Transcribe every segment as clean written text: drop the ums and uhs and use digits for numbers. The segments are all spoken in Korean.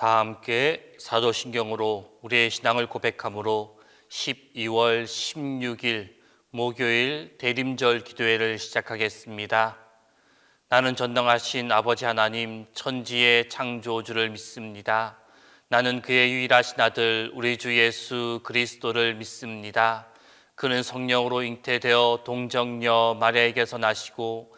다 함께 사도신경으로 우리의 신앙을 고백함으로 12월 16일 목요일 대림절 기도회를 시작하겠습니다. 나는 전능하신 아버지 하나님 천지의 창조주를 믿습니다. 나는 그의 유일하신 아들 우리 주 예수 그리스도를 믿습니다. 그는 성령으로 잉태되어 동정녀 마리아에게서 나시고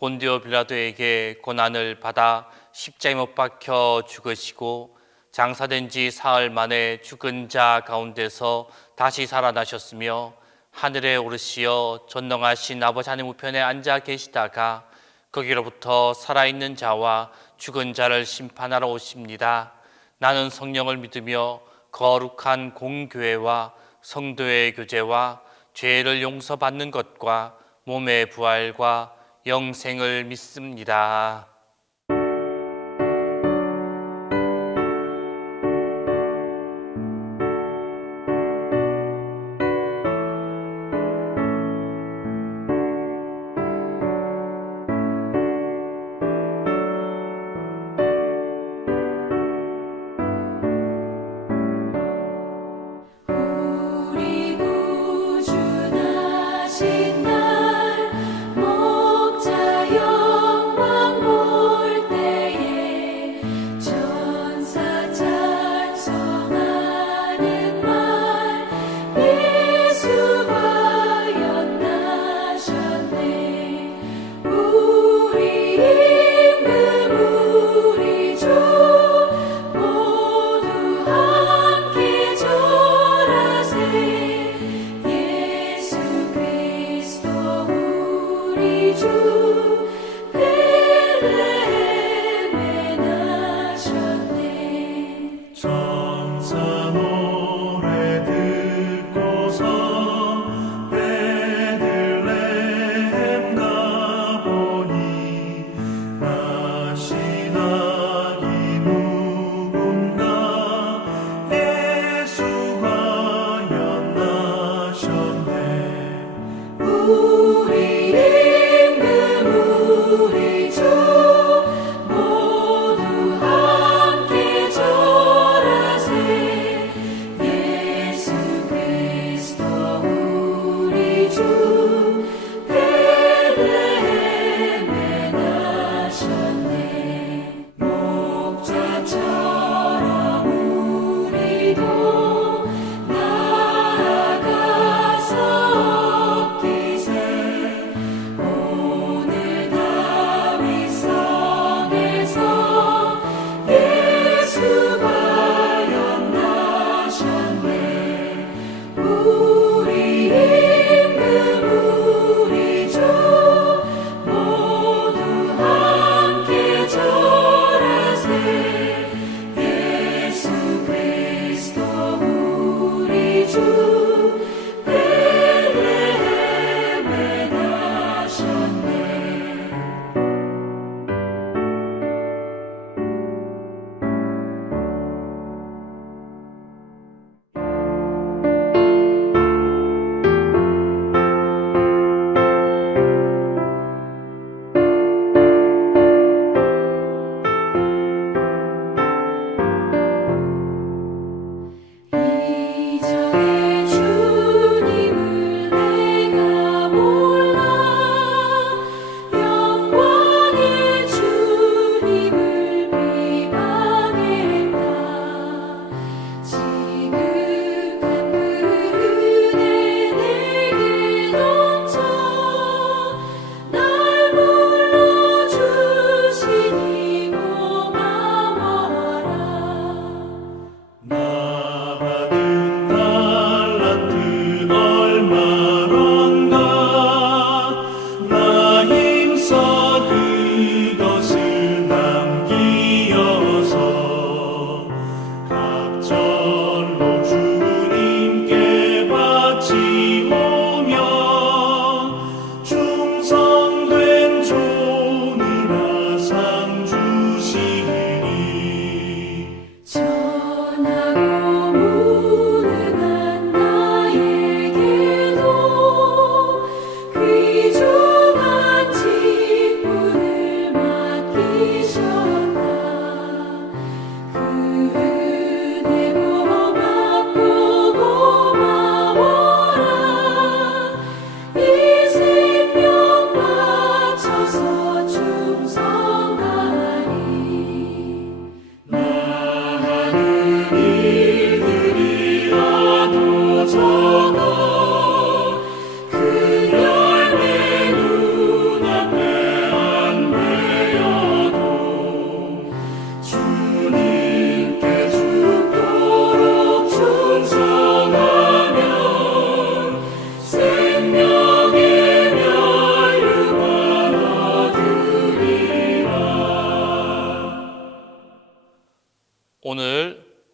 본디오 빌라도에게 고난을 받아 십자가에 못 박혀 죽으시고 장사된 지 사흘 만에 죽은 자 가운데서 다시 살아나셨으며 하늘에 오르시어 전능하신 아버지 하나님 우편에 앉아 계시다가 거기로부터 살아있는 자와 죽은 자를 심판하러 오십니다. 나는 성령을 믿으며 거룩한 공교회와 성도의 교제와 죄를 용서받는 것과 몸의 부활과 영생을 믿습니다.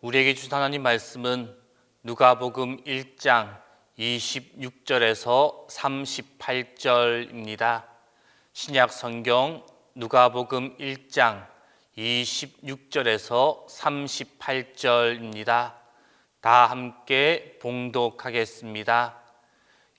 우리에게 주신 하나님 말씀은 누가복음 1장 26절에서 38절입니다. 신약 성경 누가복음 1장 26절에서 38절입니다. 다 함께 봉독하겠습니다.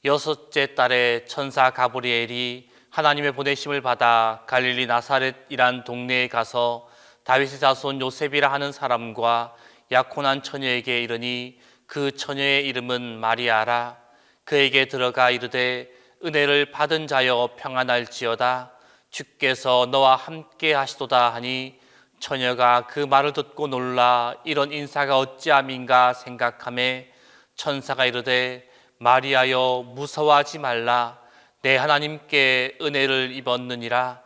여섯째 달에 천사 가브리엘이 하나님의 보내심을 받아 갈릴리 나사렛이란 동네에 가서 다윗의 자손 요셉이라 하는 사람과 약혼한 처녀에게 이르니 그 처녀의 이름은 마리아라. 그에게 들어가 이르되 은혜를 받은 자여 평안할지어다. 주께서 너와 함께 하시도다 하니 처녀가 그 말을 듣고 놀라 이런 인사가 어찌함인가 생각하매 천사가 이르되 마리아여 무서워하지 말라. 내 하나님께 은혜를 입었느니라.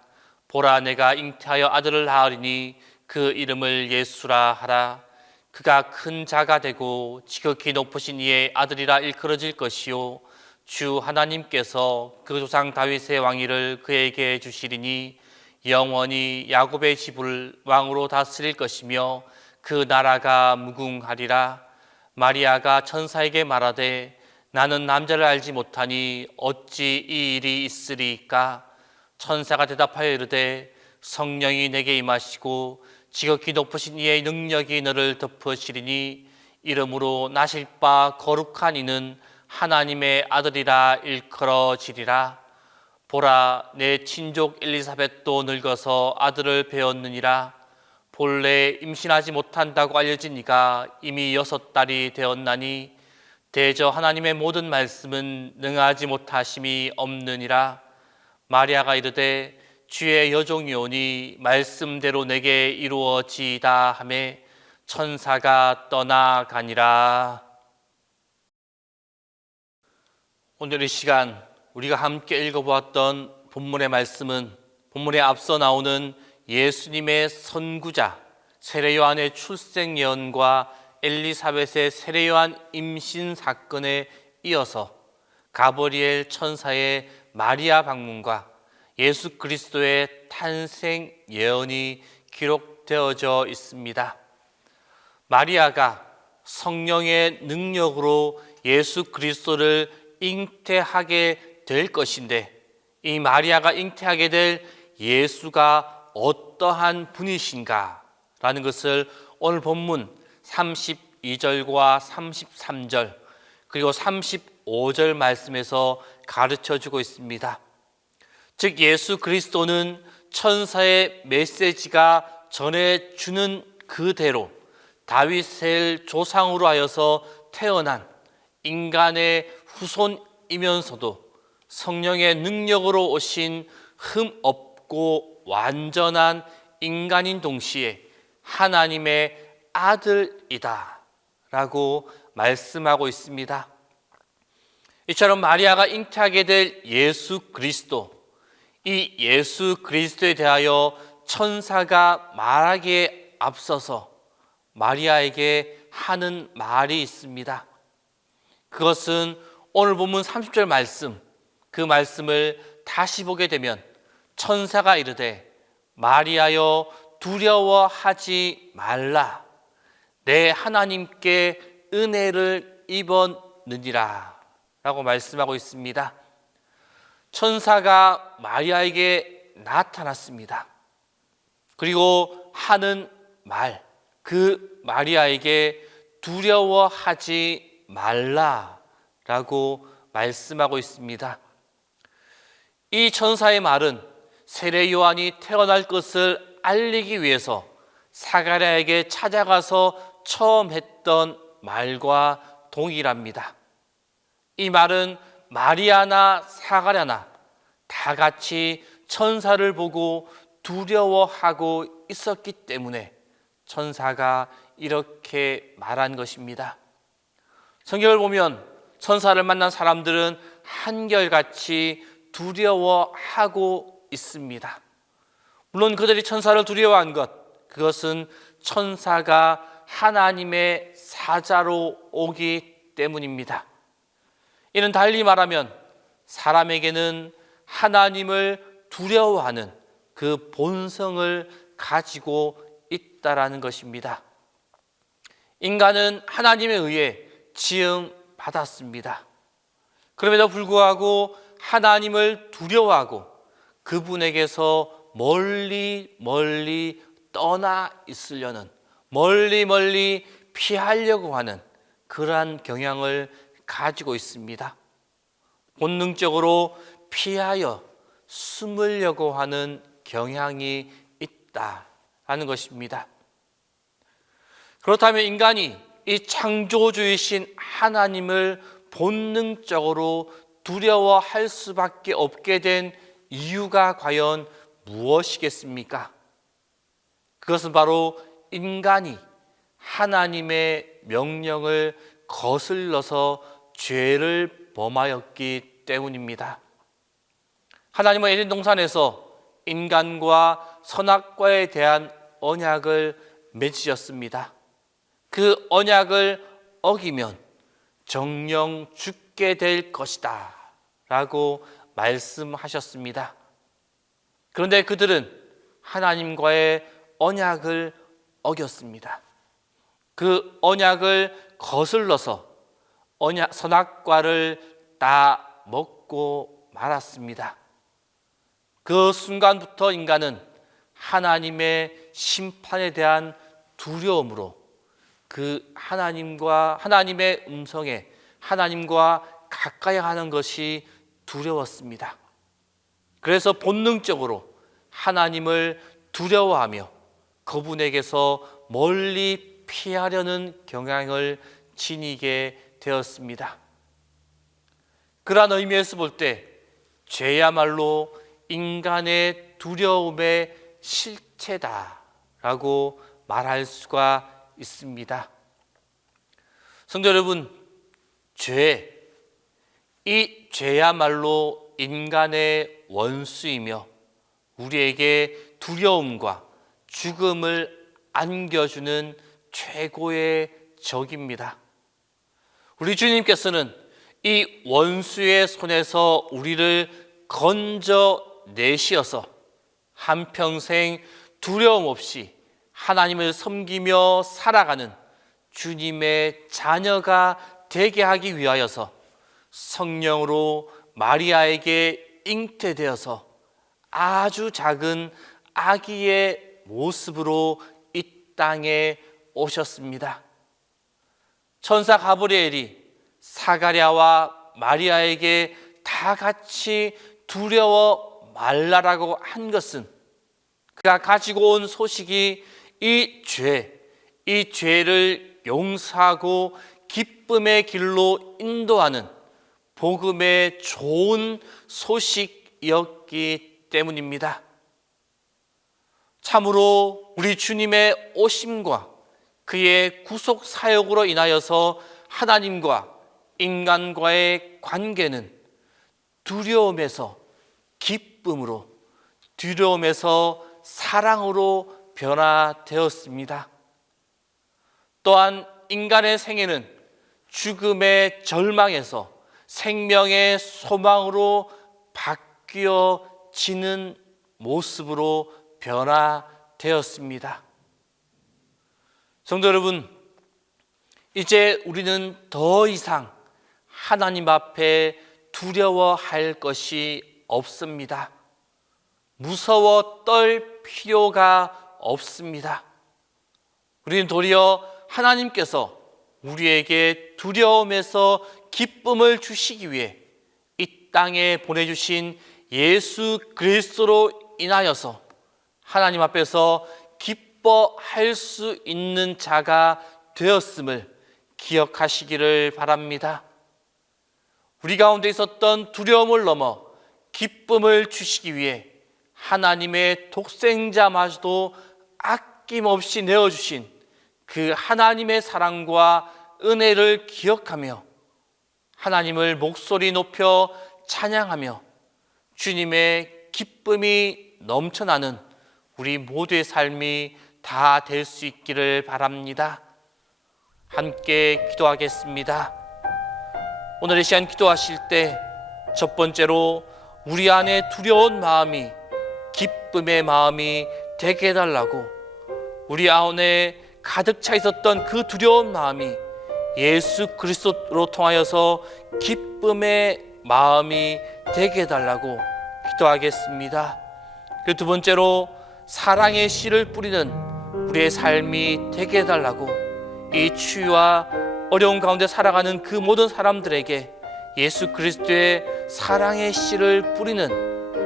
보라 내가 잉태하여 아들을 낳으리니 그 이름을 예수라 하라. 그가 큰 자가 되고 지극히 높으신 이의 아들이라 일컬어질 것이요 주 하나님께서 그 조상 다윗의 왕위를 그에게 주시리니 영원히 야곱의 집을 왕으로 다스릴 것이며 그 나라가 무궁하리라. 마리아가 천사에게 말하되 나는 남자를 알지 못하니 어찌 이 일이 있으리이까? 천사가 대답하여 이르되 성령이 내게 임하시고 지극히 높으신 이의 능력이 너를 덮으시리니 이름으로 나실 바 거룩한 이는 하나님의 아들이라 일컬어지리라. 보라 내 친족 엘리사벳도 늙어서 아들을 배었느니라. 본래 임신하지 못한다고 알려진 이가 이미 6달이 되었나니 대저 하나님의 모든 말씀은 능하지 못하심이 없느니라. 마리아가 이르되 주의 여종이오니 말씀대로 내게 이루어지이다 하매 천사가 떠나가니라. 오늘 이 시간 우리가 함께 읽어보았던 본문의 말씀은 본문에 앞서 나오는 예수님의 선구자 세례 요한의 출생 예언과 엘리사벳의 세례 요한 임신 사건에 이어서 가브리엘 천사의 마리아 방문과 예수 그리스도의 탄생 예언이 기록되어져 있습니다. 마리아가 성령의 능력으로 예수 그리스도를 잉태하게 될 것인데 이 마리아가 잉태하게 될 예수가 어떠한 분이신가 라는 것을 오늘 본문 32절과 33절 그리고 35절 말씀에서 가르쳐주고 있습니다. 즉 예수 그리스도는 천사의 메시지가 전해주는 그대로 다윗의 조상으로 하여서 태어난 인간의 후손이면서도 성령의 능력으로 오신 흠없고 완전한 인간인 동시에 하나님의 아들이다 라고 말씀하고 있습니다. 이처럼 마리아가 잉태하게 될 예수 그리스도, 이 예수 그리스도에 대하여 천사가 말하기에 앞서서 마리아에게 하는 말이 있습니다. 그것은 오늘 본문 30절 말씀, 그 말씀을 다시 보게 되면 천사가 이르되 마리아여 두려워하지 말라. 내 하나님께 은혜를 입었느니라 라고 말씀하고 있습니다. 천사가 마리아에게 나타났습니다. 그리고 하는 말, 그 마리아에게 두려워하지 말라라고 말씀하고 있습니다. 이 천사의 말은 세례 요한이 태어날 것을 알리기 위해서 사가랴에게 찾아가서 처음 했던 말과 동일합니다. 이 말은 마리아나 사가랴나 다 같이 천사를 보고 두려워하고 있었기 때문에 천사가 이렇게 말한 것입니다. 성경을 보면 천사를 만난 사람들은 한결같이 두려워하고 있습니다. 물론 그들이 천사를 두려워한 것, 그것은 천사가 하나님의 사자로 오기 때문입니다. 이는 달리 말하면 사람에게는 하나님을 두려워하는 그 본성을 가지고 있다라는 것입니다. 인간은 하나님에 의해 지음 받았습니다. 그럼에도 불구하고 하나님을 두려워하고 그분에게서 멀리 멀리 떠나 있으려는, 멀리 멀리 피하려고 하는 그러한 경향을 가지고 있습니다. 본능적으로 피하여 숨으려고 하는 경향이 있다라는 것입니다. 그렇다면 인간이 이 창조주이신 하나님을 본능적으로 두려워할 수밖에 없게 된 이유가 과연 무엇이겠습니까? 그것은 바로 인간이 하나님의 명령을 거슬러서 죄를 범하였기 때문입니다. 하나님은 에덴 동산에서 인간과 선악과에 대한 언약을 맺으셨습니다. 그 언약을 어기면 정령 죽게 될 것이다 라고 말씀하셨습니다. 그런데 그들은 하나님과의 언약을 어겼습니다. 그 언약을 거슬러서 선악과를 다 먹고 말았습니다. 그 순간부터 인간은 하나님의 심판에 대한 두려움으로 그 하나님의 음성에 하나님과 가까이 하는 것이 두려웠습니다. 그래서 본능적으로 하나님을 두려워하며 그분에게서 멀리 피하려는 경향을 지니게 되었습니다. 그러한 의미에서 볼 때 죄야말로 인간의 두려움의 실체다라고 말할 수가 있습니다. 성도 여러분, 이 죄야말로 인간의 원수이며 우리에게 두려움과 죽음을 안겨주는 최고의 적입니다. 우리 주님께서는 이 원수의 손에서 우리를 건져내시어서 한평생 두려움 없이 하나님을 섬기며 살아가는 주님의 자녀가 되게 하기 위하여서 성령으로 마리아에게 잉태되어서 아주 작은 아기의 모습으로 이 땅에 오셨습니다. 천사 가브리엘이 사가랴와 마리아에게 다 같이 두려워 말라라고 한 것은 그가 가지고 온 소식이 이 죄를 용서하고 기쁨의 길로 인도하는 복음의 좋은 소식이었기 때문입니다. 참으로 우리 주님의 오심과 그의 구속 사역으로 인하여서 하나님과 인간과의 관계는 두려움에서 기쁨으로, 두려움에서 사랑으로 변화되었습니다. 또한 인간의 생애는 죽음의 절망에서 생명의 소망으로 바뀌어지는 모습으로 변화되었습니다. 성도 여러분, 이제 우리는 더 이상 하나님 앞에 두려워할 것이 없습니다. 무서워 떨 필요가 없습니다. 우리는 도리어 하나님께서 우리에게 두려움에서 기쁨을 주시기 위해 이 땅에 보내주신 예수 그리스도로 인하여서 하나님 앞에서 기뻐할 수 있는 자가 되었음을 기억하시기를 바랍니다. 우리 가운데 있었던 두려움을 넘어 기쁨을 주시기 위해 하나님의 독생자마저도 아낌없이 내어주신 그 하나님의 사랑과 은혜를 기억하며 하나님을 목소리 높여 찬양하며 주님의 기쁨이 넘쳐나는 우리 모두의 삶이 다 될 수 있기를 바랍니다. 함께 기도하겠습니다. 오늘 이 시간 기도하실 때 첫 번째로 우리 안에 두려운 마음이 기쁨의 마음이 되게 해달라고, 우리 안에 가득 차 있었던 그 두려운 마음이 예수 그리스도로 통하여서 기쁨의 마음이 되게 해달라고 기도하겠습니다. 그 두 번째로 사랑의 씨를 뿌리는 우리의 삶이 되게 해달라고, 이 추위와 어려운 가운데 살아가는 그 모든 사람들에게 예수 그리스도의 사랑의 씨를 뿌리는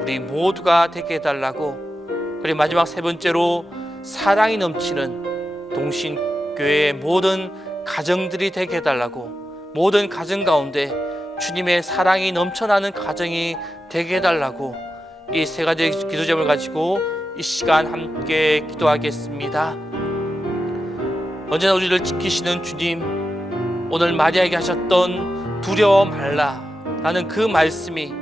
우리 모두가 되게 해달라고, 그리고 마지막 세 번째로 사랑이 넘치는 동신교회의 모든 가정들이 되게 해달라고, 모든 가정 가운데 주님의 사랑이 넘쳐나는 가정이 되게 해달라고, 이 세 가지 기도 제목을 가지고 이 시간 함께 기도하겠습니다. 언제나 우리를 지키시는 주님, 오늘 마리아에게 하셨던 두려워 말라 라는 그 말씀이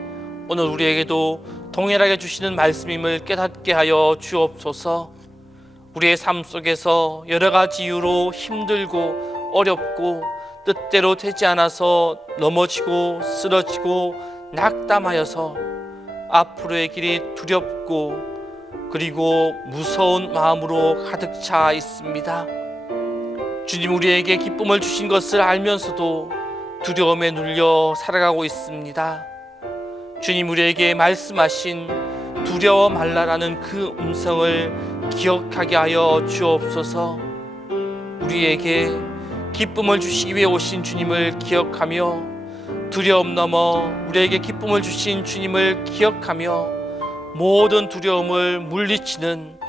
오늘 우리에게도 동일하게 주시는 말씀임을 깨닫게 하여 주옵소서. 우리의 삶 속에서 여러 가지 이유로 힘들고 어렵고 뜻대로 되지 않아서 넘어지고 쓰러지고 낙담하여서 앞으로의 길이 두렵고 그리고 무서운 마음으로 가득 차 있습니다. 주님, 우리에게 기쁨을 주신 것을 알면서도 두려움에 눌려 살아가고 있습니다. 주님, 우리에게 말씀하신 두려워 말라라는 그 음성을 기억하게 하여 주옵소서. 우리에게 기쁨을 주시기 위해 오신 주님을 기억하며 두려움 넘어 우리에게 기쁨을 주신 주님을 기억하며 모든 두려움을 물리치는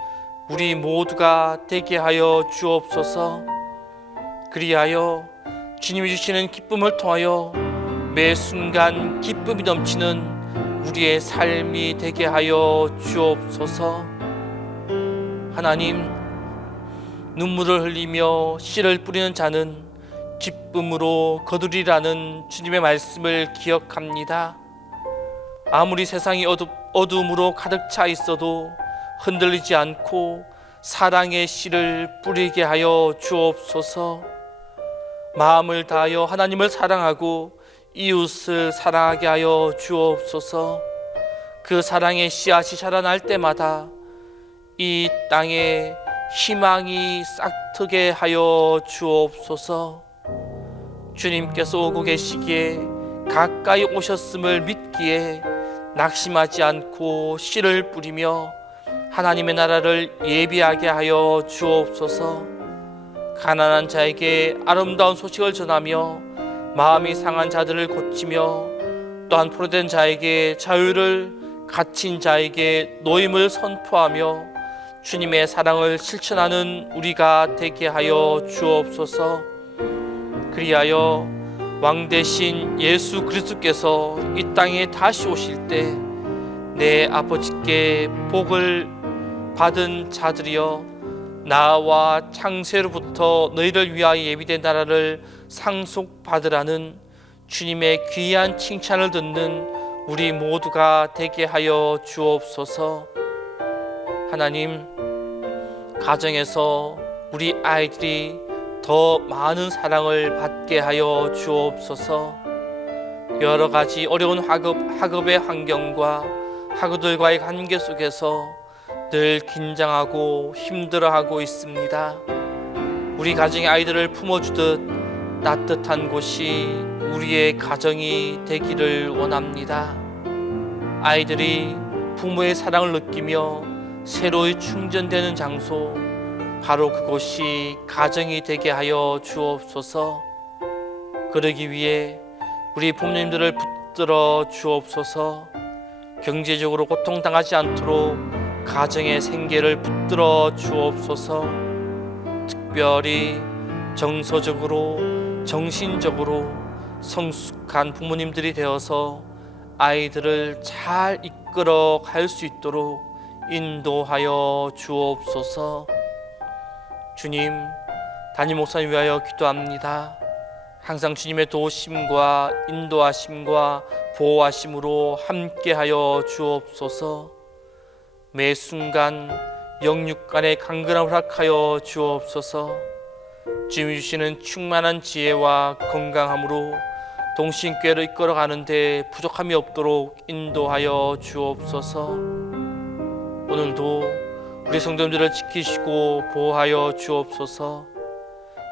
우리 모두가 되게 하여 주옵소서. 그리하여 주님이 주시는 기쁨을 통하여 매 순간 기쁨이 넘치는 우리의 삶이 되게 하여 주옵소서. 하나님, 눈물을 흘리며 씨를 뿌리는 자는 기쁨으로 거두리라는 주님의 말씀을 기억합니다. 아무리 세상이 어두움으로 가득 차 있어도 흔들리지 않고 사랑의 씨를 뿌리게 하여 주옵소서. 마음을 다하여 하나님을 사랑하고 이웃을 사랑하게 하여 주옵소서. 그 사랑의 씨앗이 자라날 때마다 이 땅에 희망이 싹트게 하여 주옵소서. 주님께서 오고 계시기에 가까이 오셨음을 믿기에 낙심하지 않고 씨를 뿌리며 하나님의 나라를 예비하게 하여 주옵소서. 가난한 자에게 아름다운 소식을 전하며 마음이 상한 자들을 고치며 또한 포로된 자에게 자유를, 갇힌 자에게 노임을 선포하며 주님의 사랑을 실천하는 우리가 되게 하여 주옵소서. 그리하여 왕 대신 예수 그리스도께서 이 땅에 다시 오실 때 내 아버지께 복을 받은 자들이여, 나와 창세로부터 너희를 위하여 예비된 나라를 상속받으라는 주님의 귀한 칭찬을 듣는 우리 모두가 되게 하여 주옵소서. 하나님, 가정에서 우리 아이들이 더 많은 사랑을 받게 하여 주옵소서. 여러 가지 어려운 학업의 환경과 학우들과의 관계 속에서 늘 긴장하고 힘들어하고 있습니다. 우리 가정의 아이들을 품어주듯 따뜻한 곳이 우리의 가정이 되기를 원합니다. 아이들이 부모의 사랑을 느끼며 새로이 충전되는 장소, 바로 그곳이 가정이 되게 하여 주옵소서. 그러기 위해 우리 부모님들을 붙들어 주옵소서. 경제적으로 고통당하지 않도록 가정의 생계를 붙들어 주옵소서. 특별히 정서적으로, 정신적으로 성숙한 부모님들이 되어서 아이들을 잘 이끌어 갈 수 있도록 인도하여 주옵소서. 주님, 담임 목사님 위하여 기도합니다. 항상 주님의 도우심과 인도하심과 보호하심으로 함께하여 주옵소서. 매 순간 영육간의 강건함을 허락하여 주옵소서. 주님이 주시는 충만한 지혜와 건강함으로 동신교회를 이끌어가는 데 부족함이 없도록 인도하여 주옵소서. 오늘도 우리 성도님들을 지키시고 보호하여 주옵소서.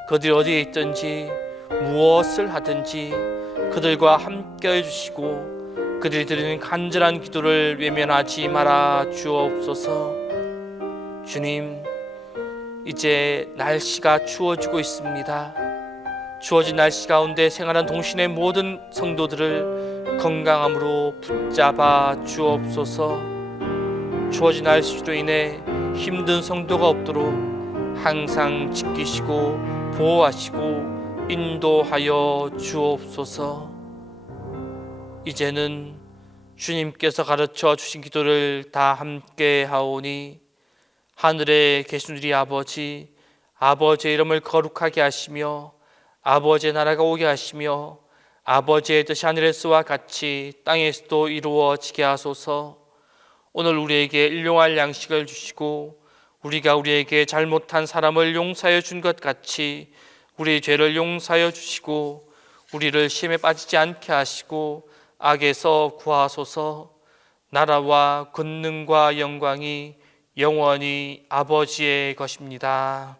그들이 어디에 있든지 무엇을 하든지 그들과 함께 해주시고 그들이 드리는 간절한 기도를 외면하지 말아 주옵소서. 주님, 이제 날씨가 추워지고 있습니다. 추워진 날씨 가운데 생활한 동신의 모든 성도들을 건강함으로 붙잡아 주옵소서. 추워진 날씨로 인해 힘든 성도가 없도록 항상 지키시고 보호하시고 인도하여 주옵소서. 이제는 주님께서 가르쳐 주신 기도를 다 함께 하오니 하늘에 계신 우리 아버지, 아버지의 이름을 거룩하게 하시며 아버지의 나라가 오게 하시며 아버지의 뜻이 하늘에서와 같이 땅에서도 이루어지게 하소서. 오늘 우리에게 일용할 양식을 주시고 우리가 우리에게 잘못한 사람을 용서하여 준 것 같이 우리 죄를 용서하여 주시고 우리를 시험에 빠지지 않게 하시고 악에서 구하소서. 나라와 권능과 영광이 영원히 아버지의 것입니다.